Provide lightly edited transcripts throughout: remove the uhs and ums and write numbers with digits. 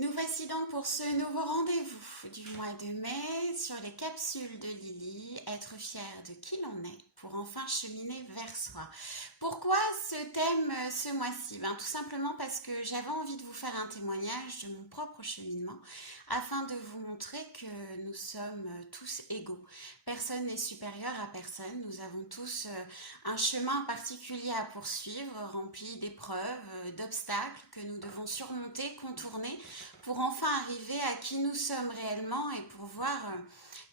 Nous voici donc pour ce nouveau rendez-vous du mois de mai sur les capsules de Lily, être fier de qui l'on est pour enfin cheminer vers soi. Pourquoi ce thème ce mois-ci? Tout simplement parce que j'avais envie de vous faire un témoignage de mon propre cheminement afin de vous montrer que nous sommes tous égaux. Personne n'est supérieur à personne, nous avons tous un chemin particulier à poursuivre, rempli d'épreuves, d'obstacles que nous devons surmonter, contourner pour enfin arriver à qui nous sommes réellement et pouvoir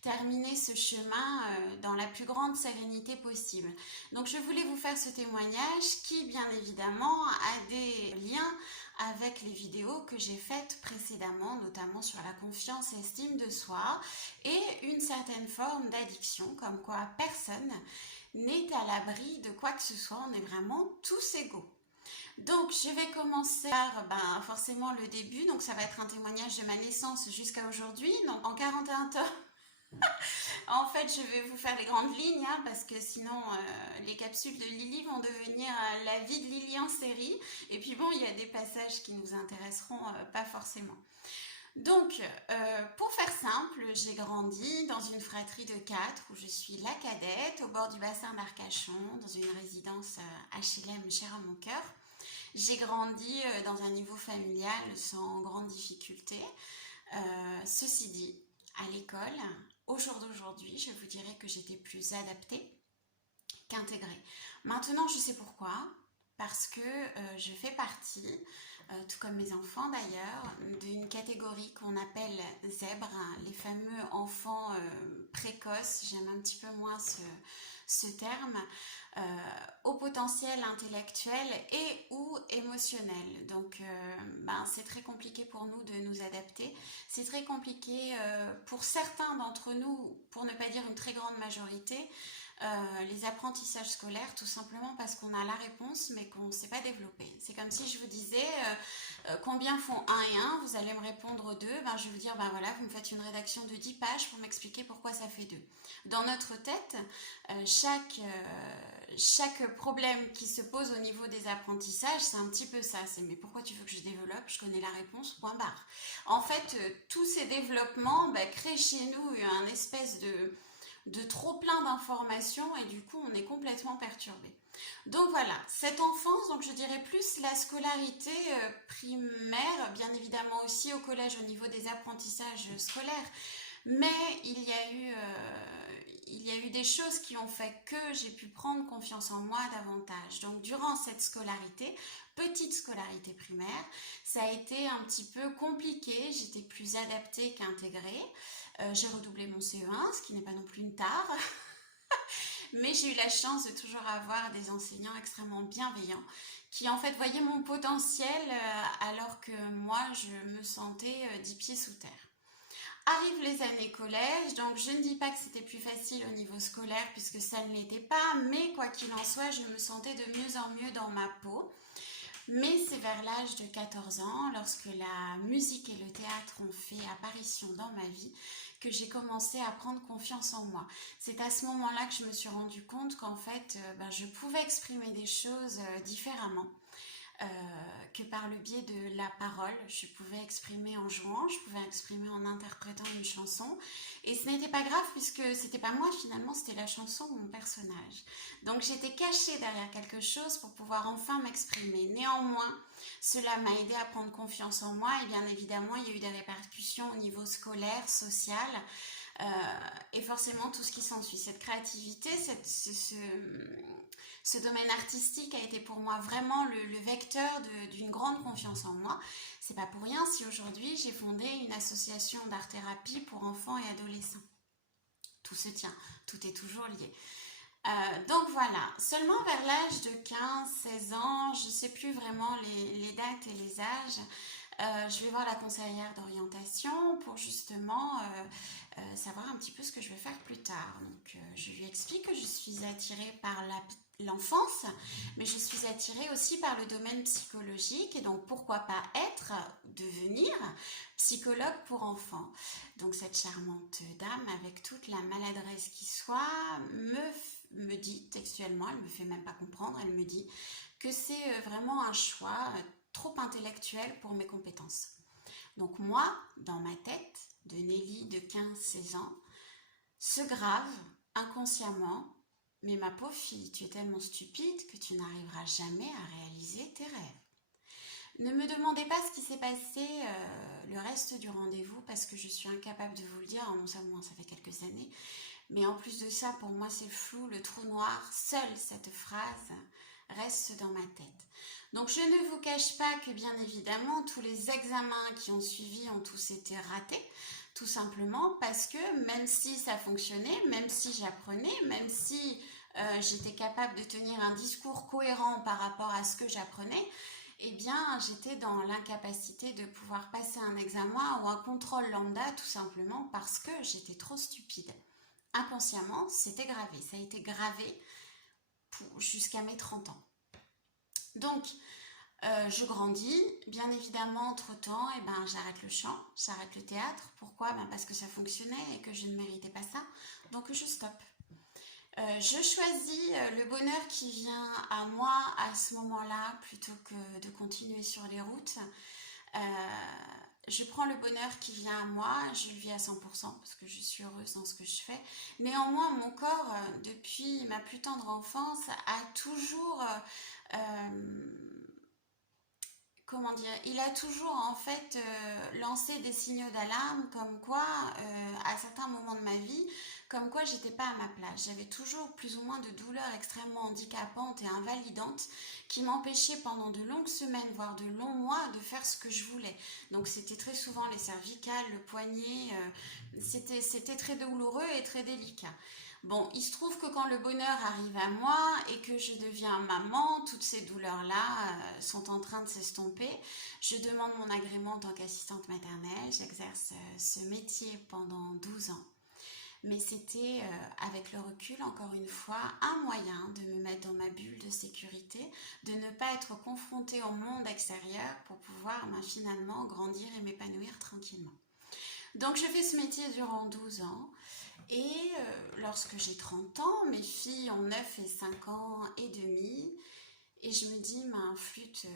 terminer ce chemin dans la plus grande sérénité possible. Donc je voulais vous faire ce témoignage qui bien évidemment a des liens avec les vidéos que j'ai faites précédemment, notamment sur la confiance et estime de soi et une certaine forme d'addiction, comme quoi personne n'est à l'abri de quoi que ce soit, on est vraiment tous égaux. Donc, je vais commencer par forcément le début. Donc, ça va être un témoignage de ma naissance jusqu'à aujourd'hui. Donc, en 41 temps, en fait, je vais vous faire les grandes lignes parce que sinon, les capsules de Lily vont devenir la vie de Lily en série. Et puis bon, il y a des passages qui nous intéresseront pas forcément. Donc, pour faire simple, j'ai grandi dans une fratrie de 4 où je suis la cadette au bord du bassin d'Arcachon, dans une résidence HLM chère à mon cœur. J'ai grandi dans un niveau familial sans grande difficulté. Ceci dit, à l'école, au jour d'aujourd'hui, je vous dirais que j'étais plus adaptée qu'intégrée. Maintenant, je sais pourquoi. Parce que je fais partie, tout comme mes enfants d'ailleurs, d'une catégorie qu'on appelle zèbres, les fameux enfants précoces. J'aime un petit peu moins ce terme, au potentiel intellectuel et ou émotionnel. Donc c'est très compliqué pour nous de nous adapter. C'est très compliqué pour certains d'entre nous, pour ne pas dire une très grande majorité, les apprentissages scolaires, tout simplement parce qu'on a la réponse mais qu'on ne sait pas développer. C'est comme si je vous disais combien font un et un, vous allez me répondre 2, je vais vous dire voilà, vous me faites une rédaction de 10 pages pour m'expliquer pourquoi ça fait 2. Dans notre tête, chaque problème qui se pose au niveau des apprentissages, c'est un petit peu ça, c'est mais pourquoi tu veux que je développe, je connais la réponse, point barre. En fait, tous ces développements créent chez nous un espèce de trop plein d'informations et du coup on est complètement perturbé. Donc voilà, cette enfance, donc je dirais plus la scolarité primaire, bien évidemment aussi au collège au niveau des apprentissages scolaires, mais il y a eu des choses qui ont fait que j'ai pu prendre confiance en moi davantage. Donc durant cette scolarité, petite scolarité primaire, ça a été un petit peu compliqué, j'étais plus adaptée qu'intégrée. J'ai redoublé mon CE1, ce qui n'est pas non plus une tare, mais j'ai eu la chance de toujours avoir des enseignants extrêmement bienveillants qui en fait voyaient mon potentiel alors que moi je me sentais 10 pieds sous terre. Arrivent les années collège, donc je ne dis pas que c'était plus facile au niveau scolaire puisque ça ne l'était pas, mais quoi qu'il en soit, je me sentais de mieux en mieux dans ma peau. Mais c'est vers l'âge de 14 ans, lorsque la musique et le théâtre ont fait apparition dans ma vie, que j'ai commencé à prendre confiance en moi. C'est à ce moment-là que je me suis rendu compte qu'en fait, je pouvais exprimer des choses différemment. Que par le biais de la parole, je pouvais exprimer en jouant, je pouvais exprimer en interprétant une chanson, et ce n'était pas grave puisque c'était pas moi finalement, c'était la chanson ou mon personnage. Donc j'étais cachée derrière quelque chose pour pouvoir enfin m'exprimer. Néanmoins, cela m'a aidé à prendre confiance en moi et bien évidemment il y a eu des répercussions au niveau scolaire, social, et forcément tout ce qui s'ensuit. Cette créativité, ce domaine artistique a été pour moi vraiment le vecteur d'une grande confiance en moi. C'est pas pour rien si aujourd'hui j'ai fondé une association d'art-thérapie pour enfants et adolescents. Tout se tient, tout est toujours lié. Donc voilà, seulement vers l'âge de 15-16 ans, je ne sais plus vraiment les dates et les âges, je vais voir la conseillère d'orientation pour justement savoir un petit peu ce que je vais faire plus tard. Donc je lui explique que je suis attirée par l'enfance, mais je suis attirée aussi par le domaine psychologique et donc pourquoi pas devenir psychologue pour enfants. Donc cette charmante dame, avec toute la maladresse qui soit, me dit textuellement, elle me fait même pas comprendre, elle me dit que c'est vraiment un choix trop intellectuel pour mes compétences. Donc moi, dans ma tête de Nelly de 15-16 ans, se grave inconsciemment, mais ma pauvre fille, tu es tellement stupide que tu n'arriveras jamais à réaliser tes rêves. Ne me demandez pas ce qui s'est passé le reste du rendez-vous parce que je suis incapable de vous le dire. Bon, ça, moi, ça fait quelques années. Mais en plus de ça, pour moi, c'est le flou, le trou noir. Seule cette phrase reste dans ma tête. Donc, je ne vous cache pas que, bien évidemment, tous les examens qui ont suivi ont tous été ratés. Tout simplement parce que même si ça fonctionnait, même si j'apprenais, même si j'étais capable de tenir un discours cohérent par rapport à ce que j'apprenais, eh bien, j'étais dans l'incapacité de pouvoir passer un examen ou un contrôle lambda tout simplement parce que j'étais trop stupide. Inconsciemment, c'était gravé. Ça a été gravé jusqu'à mes 30 ans. Donc, je grandis. Bien évidemment, entre-temps, eh ben, j'arrête le chant, j'arrête le théâtre. Pourquoi? Parce que ça fonctionnait et que je ne méritais pas ça. Donc, je stoppe. Je choisis le bonheur qui vient à moi à ce moment-là plutôt que de continuer sur les routes. Euh, je prends le bonheur qui vient à moi, je le vis à 100% parce que je suis heureuse dans ce que je fais. Néanmoins, mon corps, depuis ma plus tendre enfance, a toujours... comment dire, il a toujours en fait lancé des signaux d'alarme comme quoi, à certains moments de ma vie, comme quoi j'étais pas à ma place. J'avais toujours plus ou moins de douleurs extrêmement handicapantes et invalidantes qui m'empêchaient pendant de longues semaines, voire de longs mois, de faire ce que je voulais. Donc c'était très souvent les cervicales, le poignet, c'était très douloureux et très délicat. Bon, il se trouve que quand le bonheur arrive à moi et que je deviens maman, toutes ces douleurs-là sont en train de s'estomper. Je demande mon agrément en tant qu'assistante maternelle. J'exerce ce métier pendant 12 ans. Mais c'était, avec le recul, encore une fois, un moyen de me mettre dans ma bulle de sécurité, de ne pas être confrontée au monde extérieur pour pouvoir finalement grandir et m'épanouir tranquillement. Donc je fais ce métier durant 12 ans. Et lorsque j'ai 30 ans, mes filles ont 9 et 5 ans et demi. Et je me dis, flûte,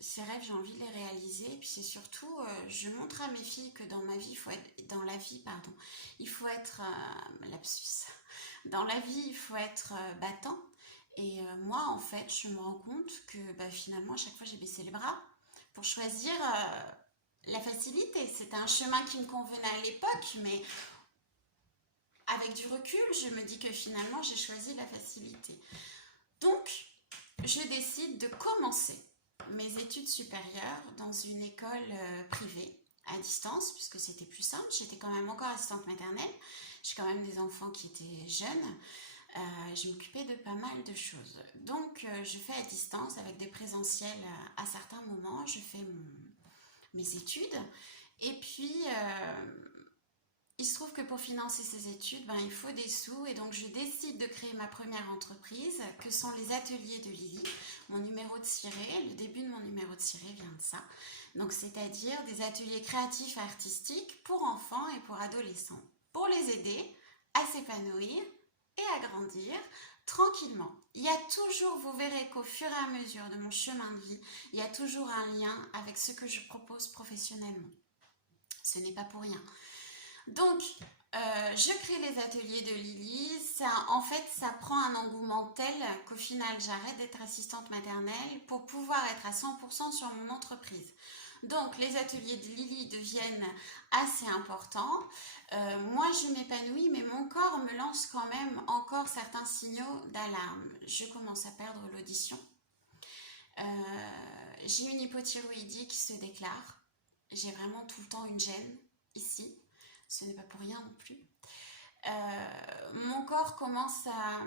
ces rêves, j'ai envie de les réaliser. Et puis c'est surtout, je montre à mes filles que dans ma vie, il faut être, lapsus, dans la vie, il faut être battant. Et moi, en fait, je me rends compte que finalement, à chaque fois, j'ai baissé les bras pour choisir la facilité. C'était un chemin qui me convenait à l'époque, mais avec du recul, je me dis que finalement, j'ai choisi la facilité. Donc, je décide de commencer mes études supérieures dans une école privée, à distance, puisque c'était plus simple. J'étais quand même encore assistante maternelle. J'ai quand même des enfants qui étaient jeunes. Je m'occupais de pas mal de choses. Donc, je fais à distance avec des présentiels à certains moments. Je fais mes études. Et puis... il se trouve que pour financer ces études, il faut des sous et donc je décide de créer ma première entreprise que sont les ateliers de Lily. Mon numéro de ciré, le début de mon numéro de ciré vient de ça. Donc c'est-à-dire des ateliers créatifs et artistiques pour enfants et pour adolescents, pour les aider à s'épanouir et à grandir tranquillement. Il y a toujours, vous verrez qu'au fur et à mesure de mon chemin de vie, il y a toujours un lien avec ce que je propose professionnellement. Ce n'est pas pour rien. Donc, je crée les ateliers de Lily. Ça prend un engouement tel qu'au final, j'arrête d'être assistante maternelle pour pouvoir être à 100% sur mon entreprise. Donc, les ateliers de Lily deviennent assez importants. Moi, je m'épanouis, mais mon corps me lance quand même encore certains signaux d'alarme. Je commence à perdre l'audition. J'ai une hypothyroïdie qui se déclare. J'ai vraiment tout le temps une gêne ici. Ce n'est pas pour rien non plus. Mon corps commence à...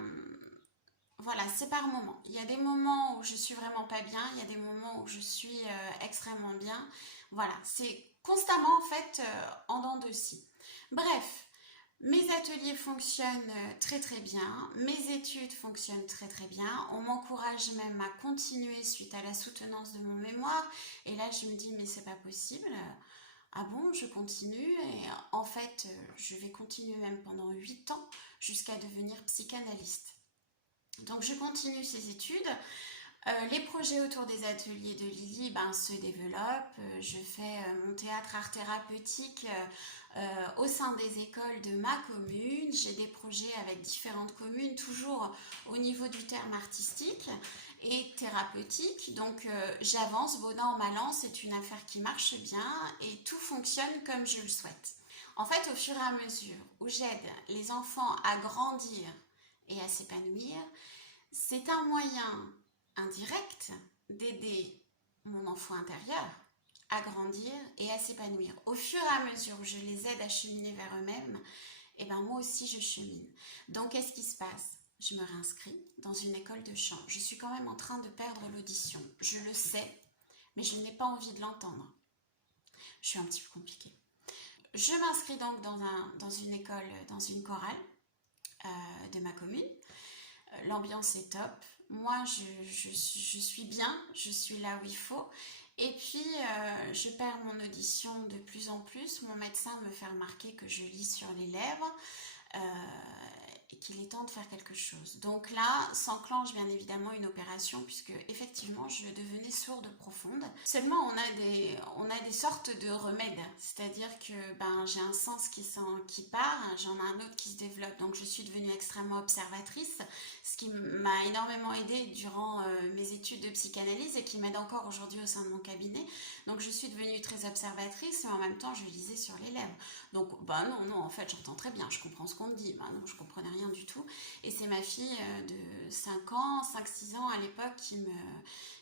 Voilà, c'est par moments. Il y a des moments où je suis vraiment pas bien, il y a des moments où je suis extrêmement bien. Voilà, c'est constamment en fait en dents de scie. Bref, mes ateliers fonctionnent très très bien, mes études fonctionnent très très bien. On m'encourage même à continuer suite à la soutenance de mon mémoire. Et là, je me dis, mais c'est pas possible. Ah bon, je continue et en fait, je vais continuer même pendant 8 ans jusqu'à devenir psychanalyste. Donc, je continue ces études. Les projets autour des ateliers de Lily se développent. Je fais mon théâtre art thérapeutique au sein des écoles de ma commune. J'ai des projets avec différentes communes, toujours au niveau du terme artistique et thérapeutique. Donc j'avance, bon an, mal an, c'est une affaire qui marche bien et tout fonctionne comme je le souhaite. En fait, au fur et à mesure où j'aide les enfants à grandir et à s'épanouir, c'est un moyen indirect d'aider mon enfant intérieur à grandir et à s'épanouir. Au fur et à mesure où je les aide à cheminer vers eux-mêmes, et ben moi aussi je chemine. Donc qu'est-ce qui se passe? Je me réinscris dans une école de chant. Je suis quand même en train de perdre l'audition. Je le sais, mais je n'ai pas envie de l'entendre. Je suis un petit peu compliquée. Je m'inscris donc dans une école, dans une chorale de ma commune. L'ambiance est top. Moi, je suis bien, je suis là où il faut. Et puis, je perds mon audition de plus en plus. Mon médecin me fait remarquer que je lis sur les lèvres et qu'il est temps de faire quelque chose. Donc là, s'enclenche bien évidemment une opération puisque effectivement, je devenais sourde profonde. Seulement, on a des sortes de remèdes. C'est-à-dire que j'ai un sens qui part, j'en ai un autre qui se développe. Donc, je suis devenue extrêmement observatrice, ce qui m'a énormément aidée durant mes études de psychanalyse et qui m'aide encore aujourd'hui au sein de mon cabinet. Donc, je suis devenue très observatrice et en même temps, je lisais sur les lèvres. Donc, non, en fait, j'entends très bien, je comprends ce qu'on me dit. Non, je comprenais rien du tout. Et c'est ma fille de 5 ans à l'époque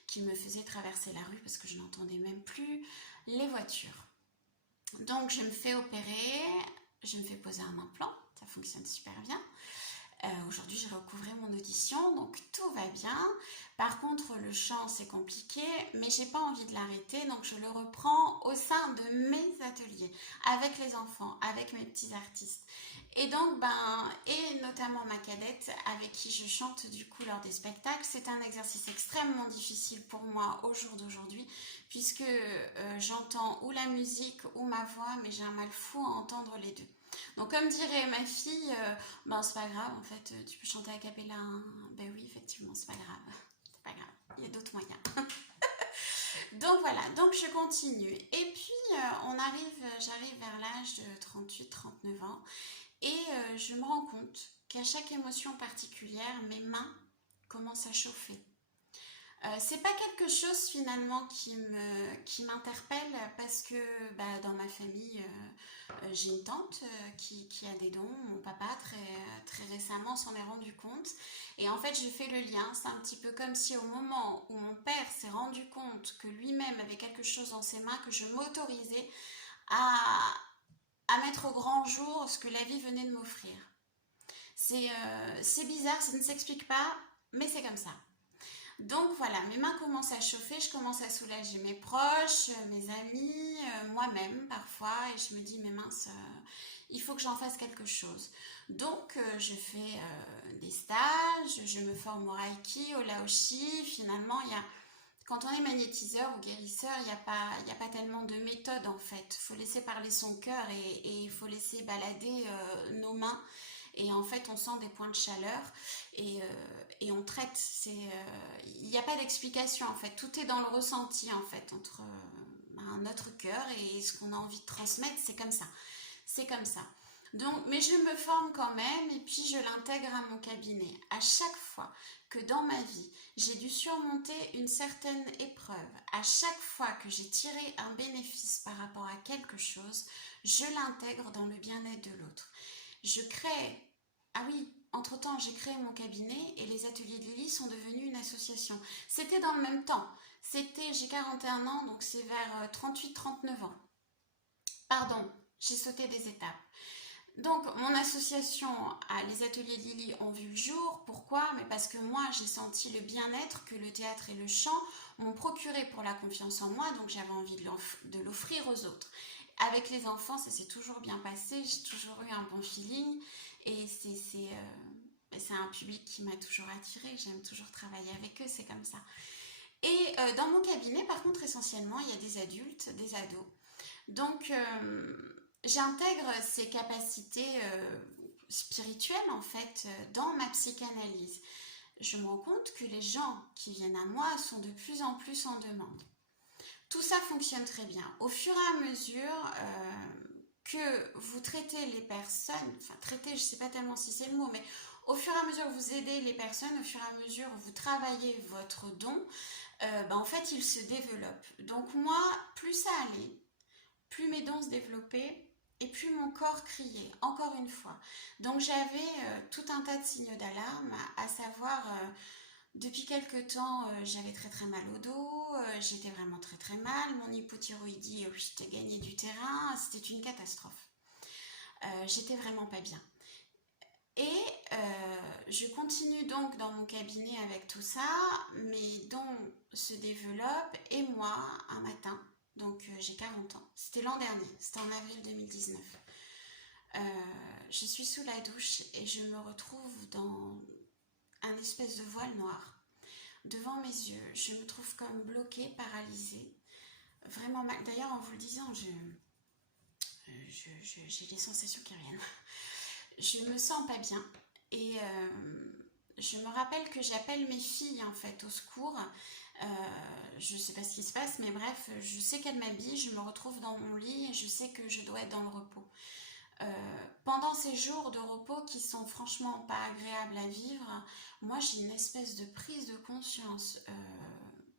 qui me faisait traverser la rue parce que je n'entendais même plus les voitures. Donc, je me fais opérer, je me fais poser un implant, ça fonctionne super bien. Aujourd'hui, j'ai recouvré mon audition, donc tout va bien. Par contre, le chant, c'est compliqué, mais j'ai pas envie de l'arrêter, donc je le reprends au sein de mes ateliers, avec les enfants, avec mes petits artistes. Et donc, et notamment ma cadette, avec qui je chante du coup lors des spectacles, c'est un exercice extrêmement difficile pour moi au jour d'aujourd'hui, puisque j'entends ou la musique ou ma voix, mais j'ai un mal fou à entendre les deux. Donc comme dirait ma fille, c'est pas grave, en fait, tu peux chanter a cappella. Hein. Ben oui, effectivement, c'est pas grave. C'est pas grave, il y a d'autres moyens. Donc voilà, donc je continue. Et puis j'arrive vers l'âge de 38-39 ans et je me rends compte qu'à chaque émotion particulière, mes mains commencent à chauffer. C'est pas quelque chose finalement qui m'interpelle parce que dans ma famille j'ai une tante qui a des dons, mon papa très récemment s'en est rendu compte et en fait j'ai fait le lien, c'est un petit peu comme si au moment où mon père s'est rendu compte que lui-même avait quelque chose dans ses mains que je m'autorisais à mettre au grand jour ce que la vie venait de m'offrir. C'est bizarre, ça ne s'explique pas, mais c'est comme ça. Donc voilà, mes mains commencent à chauffer, je commence à soulager mes proches, mes amis, moi-même parfois, et je me dis, mais mince, il faut que j'en fasse quelque chose. Donc je fais des stages, je me forme au Reiki, au Laoshi, finalement, quand on est magnétiseur ou guérisseur, il y a pas tellement de méthode en fait. Il faut laisser parler son cœur et il faut laisser balader nos mains. Et en fait, on sent des points de chaleur et on traite. Il n'y a pas d'explication en fait. Tout est dans le ressenti en fait entre notre cœur et ce qu'on a envie de transmettre. C'est comme ça. C'est comme ça. Donc, mais je me forme quand même et puis je l'intègre à mon cabinet. À chaque fois que dans ma vie, j'ai dû surmonter une certaine épreuve, à chaque fois que j'ai tiré un bénéfice par rapport à quelque chose, je l'intègre dans le bien-être de l'autre. Je crée... Ah oui, entre-temps, j'ai créé mon cabinet et les ateliers de Lily sont devenus une association. C'était dans le même temps. J'ai 41 ans, donc c'est vers 38-39 ans. Pardon, j'ai sauté des étapes. Donc, mon association, les ateliers de Lily ont vu le jour. Pourquoi? Mais parce que moi, j'ai senti le bien-être que le théâtre et le chant m'ont procuré pour la confiance en moi, donc j'avais envie de l'offrir aux autres. Avec les enfants, ça s'est toujours bien passé, j'ai toujours eu un bon feeling et c'est un public qui m'a toujours attirée, j'aime toujours travailler avec eux, c'est comme ça. Et dans mon cabinet, par contre, essentiellement, il y a des adultes, des ados. Donc, j'intègre ces capacités spirituelles, en fait, dans ma psychanalyse. je me rends compte que les gens qui viennent à moi sont de plus en plus en demande. Tout ça fonctionne très bien. Au fur et à mesure que vous traitez les personnes, enfin traiter, je ne sais pas tellement si c'est le mot, mais au fur et à mesure que vous aidez les personnes, au fur et à mesure que vous travaillez votre don, en fait, il se développe. Donc moi, plus ça allait, plus mes dons se développaient et plus mon corps criait, encore une fois. Donc j'avais tout un tas de signaux d'alarme, à savoir, depuis quelque temps, j'avais très très mal au dos, j'étais vraiment très très mal, mon hypothyroïdie, j'étais gagné du terrain, c'était une catastrophe. J'étais vraiment pas bien. Et je continue donc dans mon cabinet avec tout ça, mes dons se développent et moi, un matin, donc j'ai 40 ans, c'était l'an dernier, c'était en avril 2019, euh, je suis sous la douche et je me retrouve dans un espèce de voile noir devant mes yeux. Je me trouve comme bloquée, paralysée, vraiment mal. D'ailleurs, en vous le disant, j'ai des sensations qui reviennent. Je me sens pas bien et je me rappelle que j'appelle mes filles en fait au secours. Euh, je sais pas ce qui se passe, mais bref, je sais qu'elles m'habillent, je me retrouve dans mon lit et je sais que je dois être dans le repos. Pendant ces jours de repos qui sont franchement pas agréables à vivre, moi j'ai une espèce de prise de conscience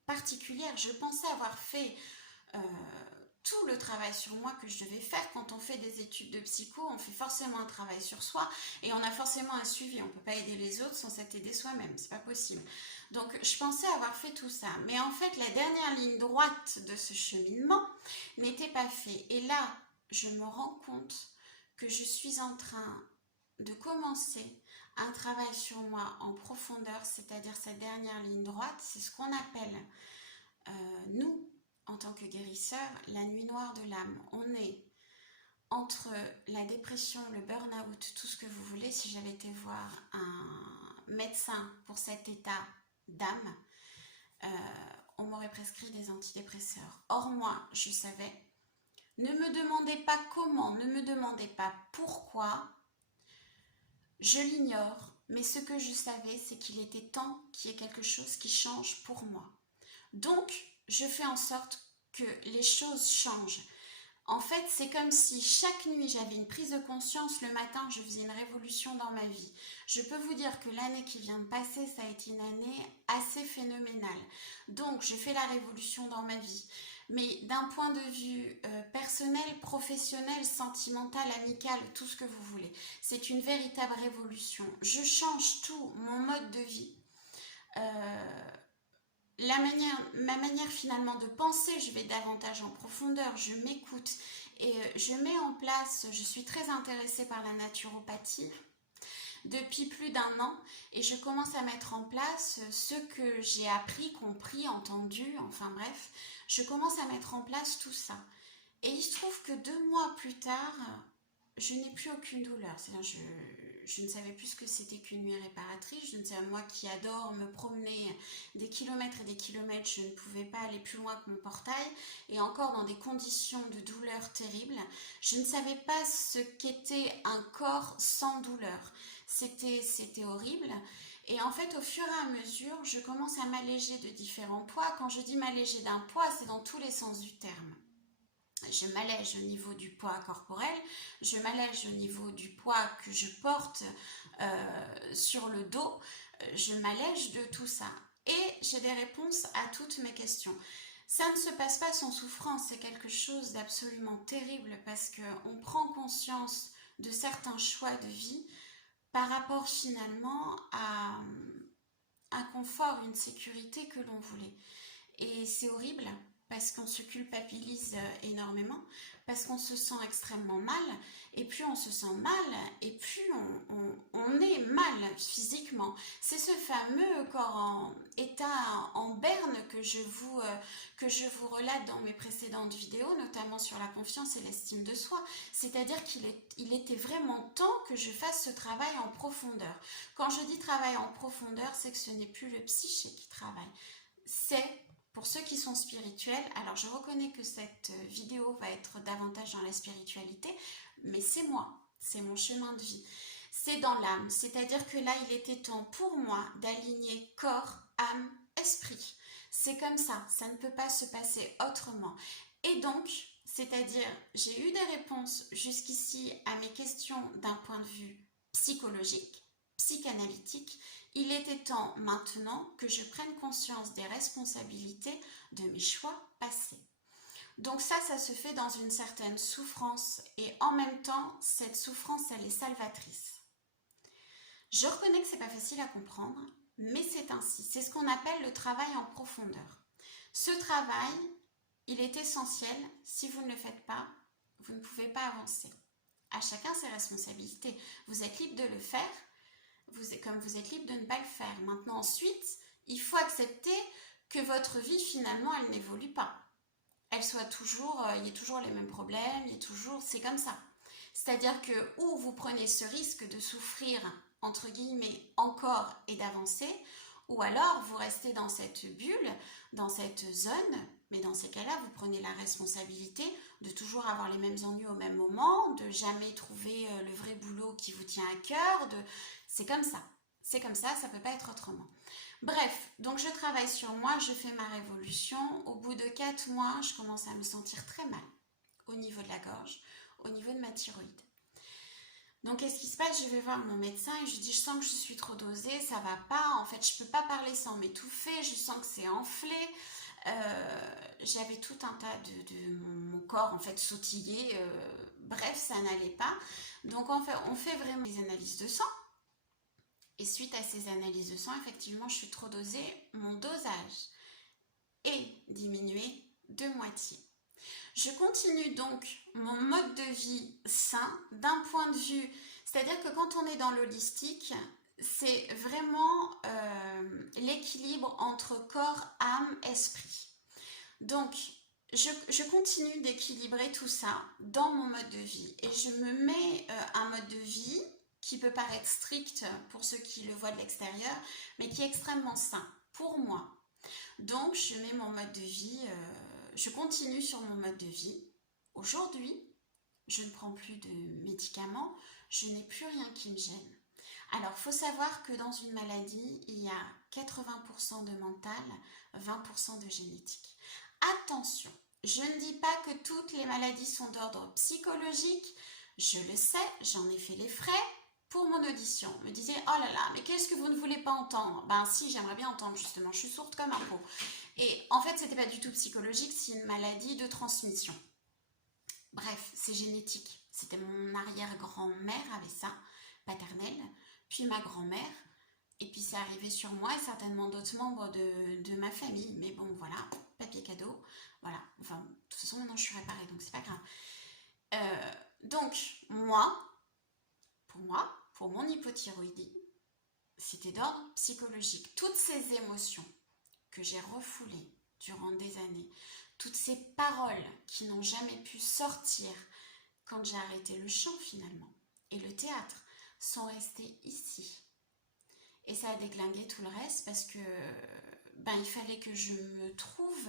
particulière. Je pensais avoir fait euh, tout le travail sur moi que je devais faire. Quand on fait des études de psycho, on fait forcément un travail sur soi et on a forcément un suivi. On ne peut pas aider les autres sans s'aider soi-même, c'est pas possible. Donc je pensais avoir fait tout ça, mais en fait la dernière ligne droite de ce cheminement n'était pas faite. Et là, je me rends compte que je suis en train de commencer un travail sur moi en profondeur, c'est-à-dire cette dernière ligne droite, c'est ce qu'on appelle, nous, en tant que guérisseurs, la nuit noire de l'âme. On est entre la dépression, le burn-out, tout ce que vous voulez. Si j'avais été voir un médecin pour cet état d'âme, euh, on m'aurait prescrit des antidépresseurs. Or moi, je savais. Ne me demandez pas comment, ne me demandez pas pourquoi, je l'ignore, mais ce que je savais, c'est qu'il était temps qu'il y ait quelque chose qui change pour moi. Donc, je fais en sorte que les choses changent. En fait, c'est comme si chaque nuit j'avais une prise de conscience, le matin je faisais une révolution dans ma vie. Je peux vous dire que l'année qui vient de passer, ça a été une année assez phénoménale. Donc, je fais la révolution dans ma vie. Mais d'un point de vue personnel, professionnel, sentimental, amical, tout ce que vous voulez, c'est une véritable révolution. Je change tout, mon mode de vie. Euh, ma manière finalement de penser, je vais davantage en profondeur, je m'écoute et je mets en place, je suis très intéressée par la naturopathie depuis plus d'un an et je commence à mettre en place ce que j'ai appris, compris, entendu, enfin bref, je commence à mettre en place tout ça. Et il se trouve que 2 mois plus tard, je n'ai plus aucune douleur. C'est-à-dire, je ne savais plus ce que c'était qu'une nuit réparatrice. Je ne sais, moi qui adore me promener des kilomètres et des kilomètres, je ne pouvais pas aller plus loin que mon portail. Et encore dans des conditions de douleur terribles. Je ne savais pas ce qu'était un corps sans douleur. C'était horrible. Et en fait, au fur et à mesure, je commence à m'alléger de différents poids. Quand je dis m'alléger d'un poids, c'est dans tous les sens du terme. Je m'allège au niveau du poids corporel, je m'allège au niveau du poids que je porte sur le dos, je m'allège de tout ça. Et j'ai des réponses à toutes mes questions. Ça ne se passe pas sans souffrance, c'est quelque chose d'absolument terrible parce qu'on prend conscience de certains choix de vie par rapport finalement à un confort, une sécurité que l'on voulait. Et c'est horrible parce qu'on se culpabilise énormément, parce qu'on se sent extrêmement mal, et plus on se sent mal, et plus on est mal physiquement. C'est ce fameux corps en état en berne que je vous relate dans mes précédentes vidéos, notamment sur la confiance et l'estime de soi. C'est-à-dire qu'il était vraiment temps que je fasse ce travail en profondeur. Quand je dis travail en profondeur, c'est que ce n'est plus le psyché qui travaille, c'est pour ceux qui sont spirituels. Alors je reconnais que cette vidéo va être davantage dans la spiritualité, mais c'est moi, c'est mon chemin de vie. C'est dans l'âme, c'est-à-dire que là, il était temps pour moi d'aligner corps, âme, esprit. C'est comme ça ne peut pas se passer autrement. Et donc, c'est-à-dire, j'ai eu des réponses jusqu'ici à mes questions d'un point de vue psychologique, psychanalytique. Il était temps maintenant que je prenne conscience des responsabilités de mes choix passés. Donc ça se fait dans une certaine souffrance et en même temps, cette souffrance, elle est salvatrice. Je reconnais que c'est pas facile à comprendre, mais c'est ainsi. C'est ce qu'on appelle le travail en profondeur. Ce travail, il est essentiel. Si vous ne le faites pas, vous ne pouvez pas avancer. À chacun ses responsabilités. Vous êtes libre de le faire, comme vous êtes libre de ne pas le faire. Maintenant, ensuite, il faut accepter que votre vie, finalement, elle n'évolue pas. Elle soit toujours, il y a toujours les mêmes problèmes, c'est comme ça. C'est-à-dire que ou vous prenez ce risque de souffrir, entre guillemets, encore et d'avancer, ou alors vous restez dans cette bulle, dans cette zone, mais dans ces cas-là, vous prenez la responsabilité de toujours avoir les mêmes ennuis au même moment, de jamais trouver le vrai boulot qui vous tient à cœur, c'est comme ça. C'est comme ça ne peut pas être autrement. Bref, donc je travaille sur moi, je fais ma révolution. Au bout de 4 mois, je commence à me sentir très mal au niveau de la gorge, au niveau de ma thyroïde. Donc qu'est-ce qui se passe? Je vais voir mon médecin et je lui dis je sens que je suis trop dosée, ça va pas, en fait je peux pas parler sans m'étouffer, je sens que c'est enflé. J'avais tout un tas de mon corps en fait sautillé, bref ça n'allait pas. Donc on fait vraiment des analyses de sang. Et suite à ces analyses de sang, effectivement, je suis trop dosée. Mon dosage est diminué de moitié. Je continue donc mon mode de vie sain d'un point de vue, c'est-à-dire que quand on est dans l'holistique, c'est vraiment l'équilibre entre corps, âme, esprit. Donc, je continue d'équilibrer tout ça dans mon mode de vie et je me mets un mode de vie qui peut paraître strict pour ceux qui le voient de l'extérieur, mais qui est extrêmement sain pour moi. Donc, je mets mon mode de vie, je continue sur mon mode de vie. Aujourd'hui, je ne prends plus de médicaments, je n'ai plus rien qui me gêne. Alors, il faut savoir que dans une maladie, il y a 80% de mental, 20% de génétique. Attention, je ne dis pas que toutes les maladies sont d'ordre psychologique, je le sais, j'en ai fait les frais. Pour mon audition, me disait oh là là, mais qu'est-ce que vous ne voulez pas entendre? Ben si, j'aimerais bien entendre justement, je suis sourde comme un pot. Et en fait, c'était pas du tout psychologique, c'est une maladie de transmission. Bref, c'est génétique. C'était mon arrière-grand-mère avait ça, paternelle, puis ma grand-mère, et puis c'est arrivé sur moi et certainement d'autres membres de ma famille. Mais bon, voilà, papier cadeau, voilà. Enfin, de toute façon, maintenant je suis réparée, donc c'est pas grave. Donc, pour mon hypothyroïdie, c'était d'ordre psychologique. Toutes ces émotions que j'ai refoulées durant des années, toutes ces paroles qui n'ont jamais pu sortir quand j'ai arrêté le chant finalement et le théâtre, sont restées ici. Et ça a déglingué tout le reste parce que il fallait que je me trouve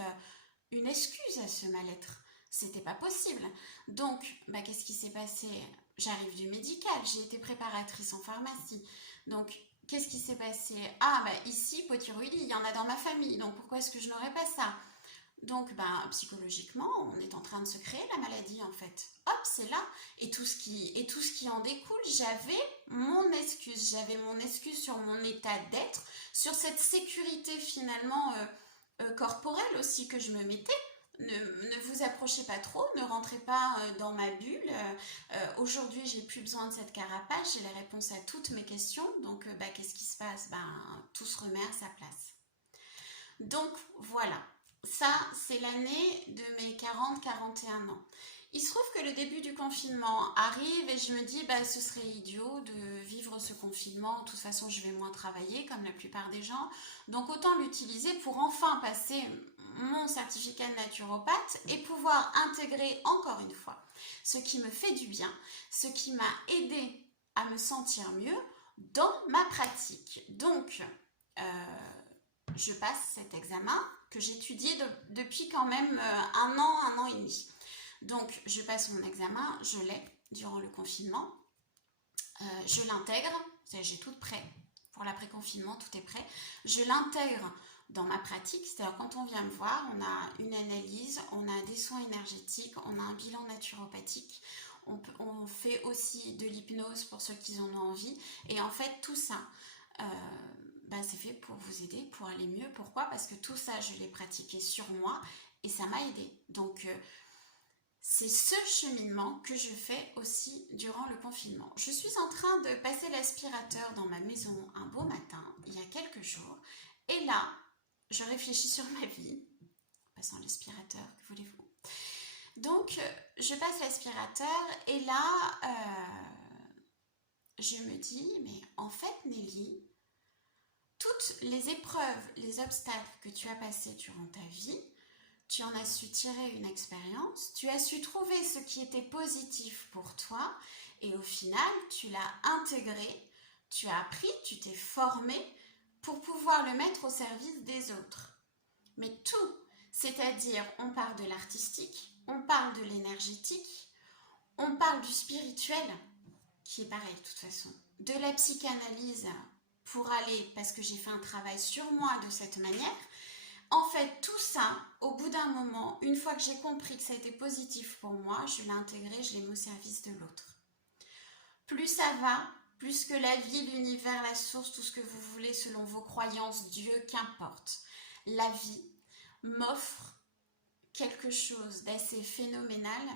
une excuse à ce mal-être. C'était pas possible. Donc, qu'est-ce qui s'est passé? J'arrive du médical, j'ai été préparatrice en pharmacie. Donc, qu'est-ce qui s'est passé? Ici, hypothyroïdie, il y en a dans ma famille, donc pourquoi est-ce que je n'aurais pas ça? Donc, psychologiquement, on est en train de se créer la maladie, en fait. Hop, c'est là. Et tout ce qui en découle, j'avais mon excuse sur mon état d'être, sur cette sécurité, finalement, corporelle aussi que je me mettais. Ne vous approchez pas trop, ne rentrez pas dans ma bulle. Aujourd'hui, j'ai plus besoin de cette carapace, j'ai les réponses à toutes mes questions. Donc, qu'est-ce qui se passe? Tout se remet à sa place. Donc, voilà. Ça, c'est l'année de mes 40-41 ans. Il se trouve que le début du confinement arrive et je me dis, ce serait idiot de vivre ce confinement. De toute façon, je vais moins travailler comme la plupart des gens. Donc, autant l'utiliser pour enfin passer mon certificat de naturopathe et pouvoir intégrer encore une fois ce qui me fait du bien, ce qui m'a aidé à me sentir mieux dans ma pratique. Donc, je passe cet examen que j'étudiais depuis quand même un an et demi. Donc, je passe mon examen, je l'ai durant le confinement. Je l'intègre, j'ai tout prêt. Pour l'après-confinement, tout est prêt. Je l'intègre dans ma pratique, c'est-à-dire quand on vient me voir, on a une analyse, on a des soins énergétiques, on a un bilan naturopathique, on fait aussi de l'hypnose pour ceux qui en ont envie. Et en fait, tout ça, c'est fait pour vous aider, pour aller mieux. Pourquoi? Parce que tout ça, je l'ai pratiqué sur moi et ça m'a aidé. Donc, c'est ce cheminement que je fais aussi durant le confinement. Je suis en train de passer l'aspirateur dans ma maison un beau matin, il y a quelques jours. Et là, je réfléchis sur ma vie, passant l'aspirateur, que voulez-vous? Donc, je passe l'aspirateur et là, je me dis, mais en fait, Nelly, toutes les épreuves, les obstacles que tu as passés durant ta vie, tu en as su tirer une expérience, tu as su trouver ce qui était positif pour toi et au final, tu l'as intégré, tu as appris, tu t'es formé pour pouvoir le mettre au service des autres. Mais tout, c'est-à-dire on parle de l'artistique, on parle de l'énergétique, on parle du spirituel, qui est pareil de toute façon, de la psychanalyse pour aller, parce que j'ai fait un travail sur moi de cette manière. En fait, tout ça, au bout d'un moment, une fois que j'ai compris que ça a été positif pour moi, je l'ai intégré, je l'ai mis au service de l'autre. Plus ça va, plus que la vie, l'univers, la source, tout ce que vous voulez selon vos croyances, Dieu, qu'importe. La vie m'offre quelque chose d'assez phénoménal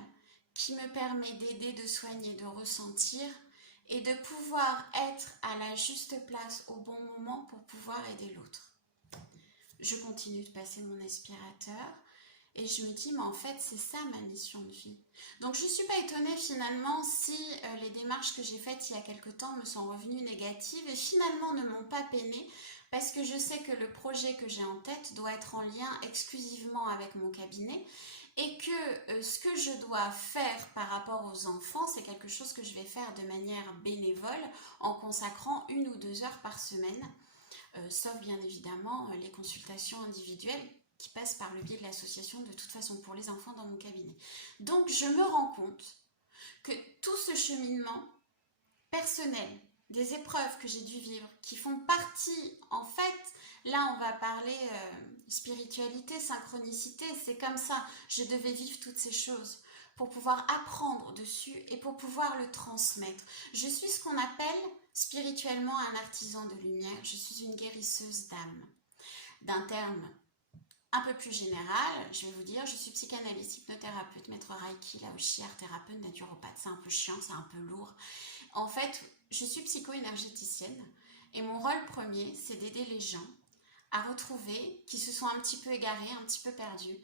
qui me permet d'aider, de soigner, de ressentir et de pouvoir être à la juste place au bon moment pour pouvoir aider l'autre. Je continue de passer mon aspirateur et je me dis, mais en fait, c'est ça ma mission de vie. Donc, je ne suis pas étonnée finalement si les démarches que j'ai faites il y a quelque temps me sont revenues négatives et finalement ne m'ont pas peinée parce que je sais que le projet que j'ai en tête doit être en lien exclusivement avec mon cabinet et que ce que je dois faire par rapport aux enfants, c'est quelque chose que je vais faire de manière bénévole en consacrant 1 ou 2 heures par semaine. Sauf bien évidemment les consultations individuelles qui passent par le biais de l'association de toute façon pour les enfants dans mon cabinet. Donc je me rends compte que tout ce cheminement personnel, des épreuves que j'ai dû vivre, qui font partie, en fait, là on va parler spiritualité, synchronicité, c'est comme ça, je devais vivre toutes ces choses pour pouvoir apprendre dessus et pour pouvoir le transmettre. Je suis ce qu'on appelle spirituellement un artisan de lumière, je suis une guérisseuse d'âme. D'un terme un peu plus général, je vais vous dire, je suis psychanalyste, hypnothérapeute, maître Reiki, laoshi, art thérapeute, naturopathe. C'est un peu chiant, c'est un peu lourd. En fait, je suis psycho-énergéticienne et mon rôle premier, c'est d'aider les gens à retrouver, qui se sont un petit peu égarés, un petit peu perdus,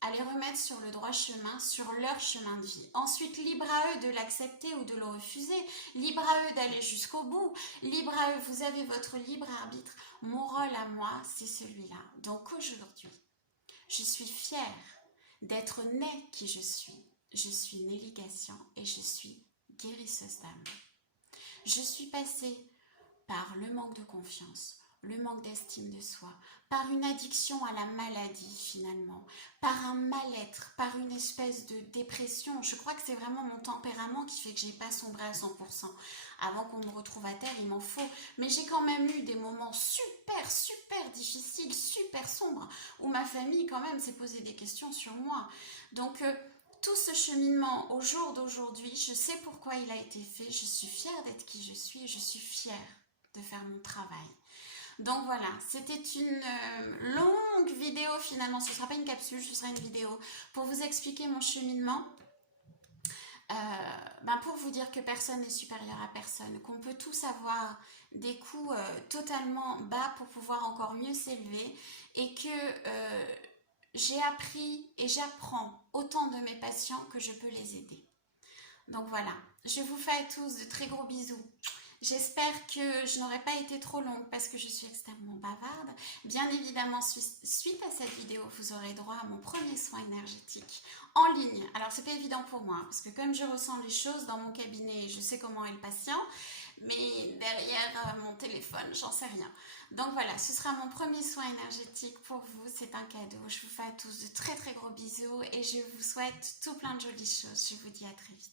à les remettre sur le droit chemin, sur leur chemin de vie. Ensuite, libre à eux de l'accepter ou de le refuser, libre à eux d'aller jusqu'au bout, libre à eux, vous avez votre libre arbitre. Mon rôle à moi, c'est celui-là. Donc aujourd'hui, je suis fière d'être née qui je suis. Je suis Nelly Gassian et je suis guérisseuse d'âme. Je suis passée par le manque de confiance, le manque d'estime de soi, par une addiction à la maladie finalement, par un mal-être, par une espèce de dépression. Je crois que c'est vraiment mon tempérament qui fait que j'ai pas sombré à 100%. Avant qu'on me retrouve à terre, il m'en faut. Mais j'ai quand même eu des moments super difficiles, super sombres, où ma famille quand même s'est posé des questions sur moi. Donc tout ce cheminement au jour d'aujourd'hui, je sais pourquoi il a été fait, je suis fière d'être qui je suis et je suis fière de faire mon travail. Donc voilà, c'était une longue vidéo finalement, ce ne sera pas une capsule, ce sera une vidéo pour vous expliquer mon cheminement. Pour vous dire que personne n'est supérieur à personne, qu'on peut tous avoir des coups totalement bas pour pouvoir encore mieux s'élever et que j'ai appris et j'apprends autant de mes patients que je peux les aider. Donc voilà, je vous fais à tous de très gros bisous. J'espère que je n'aurai pas été trop longue parce que je suis extrêmement bavarde. Bien évidemment, suite à cette vidéo, vous aurez droit à mon premier soin énergétique en ligne. Alors, c'est pas évident pour moi parce que comme je ressens les choses dans mon cabinet, je sais comment est le patient, mais derrière mon téléphone, j'en sais rien. Donc voilà, ce sera mon premier soin énergétique pour vous. C'est un cadeau. Je vous fais à tous de très très gros bisous et je vous souhaite tout plein de jolies choses. Je vous dis à très vite.